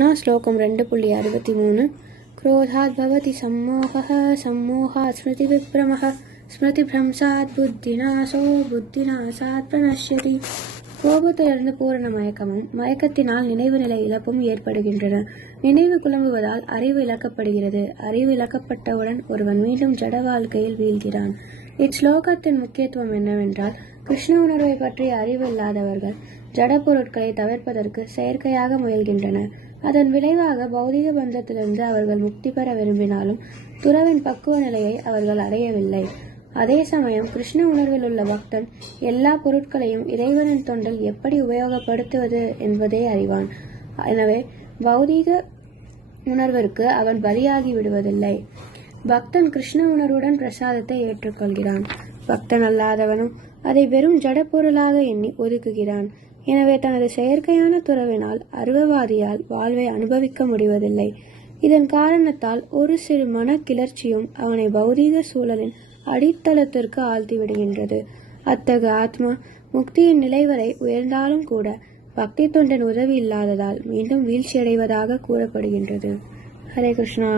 ஸ்லோகம் 2.63 क्रोधात् भवति सम्मोहः सम्मोहात् स्मृतिविभ्रमः स्मृतिभ्रंशात् புத்திநாசோ புத்திநாசாத் பிரணஷ்யதி. கோபத்திலிருந்து பூரண மயக்கமும் மயக்கத்தினால் நினைவு நிலை இழப்பும் ஏற்படுகின்றன. நினைவு குழம்புவதால் அறிவு இழக்கப்படுகிறது. அறிவு இழக்கப்பட்டவுடன் ஒருவன் மீண்டும் ஜட வாழ்க்கையில் வீழ்கிறான். இச்லோகத்தின் முக்கியத்துவம் என்னவென்றால், கிருஷ்ண உணர்வை பற்றிய அறிவு இல்லாதவர்கள் ஜட பொருட்களை தவிர்ப்பதற்கு செயற்கையாக முயல்கின்றனர். அதன் விளைவாக பௌதிக பந்தத்திலிருந்து அவர்கள் முக்தி பெற விரும்பினாலும் துறவின் பக்குவ நிலையை அவர்கள் அடையவில்லை. அதே சமயம் கிருஷ்ண உணர்வில் உள்ள பக்தன் எல்லா பொருட்களையும் இறைவனின் தொண்டில் எப்படி உபயோகப்படுத்துவது என்பதை அறிவான். எனவே பௌதீக உணர்விற்கு அவன் பலியாகி விடுவதில்லை. பக்தன் கிருஷ்ண உணர்வுடன் பிரசாதத்தை ஏற்றுக்கொள்கிறான். பக்தன் அல்லாதவனும் அதை வெறும் ஜட பொருளாக எண்ணி ஒதுக்குகிறான். எனவே தனது செயற்கையான துறவினால் அருவவாதியால் வாழ்வை அனுபவிக்க முடிவதில்லை. இதன் காரணத்தால் ஒரு சிறு மன கிளர்ச்சியும் அவனை பௌதீக சூழலின் அடித்தளத்திற்கு ஆழ்த்தி விடுகின்றது. அத்தகு ஆத்மா முக்தியின் நிலை வரை உயர்ந்தாலும் கூட பக்தி தொண்டின் உதவி இல்லாததால் மீண்டும் வீழ்ச்சியடைவதாக கூறப்படுகின்றது. ஹரே கிருஷ்ணா.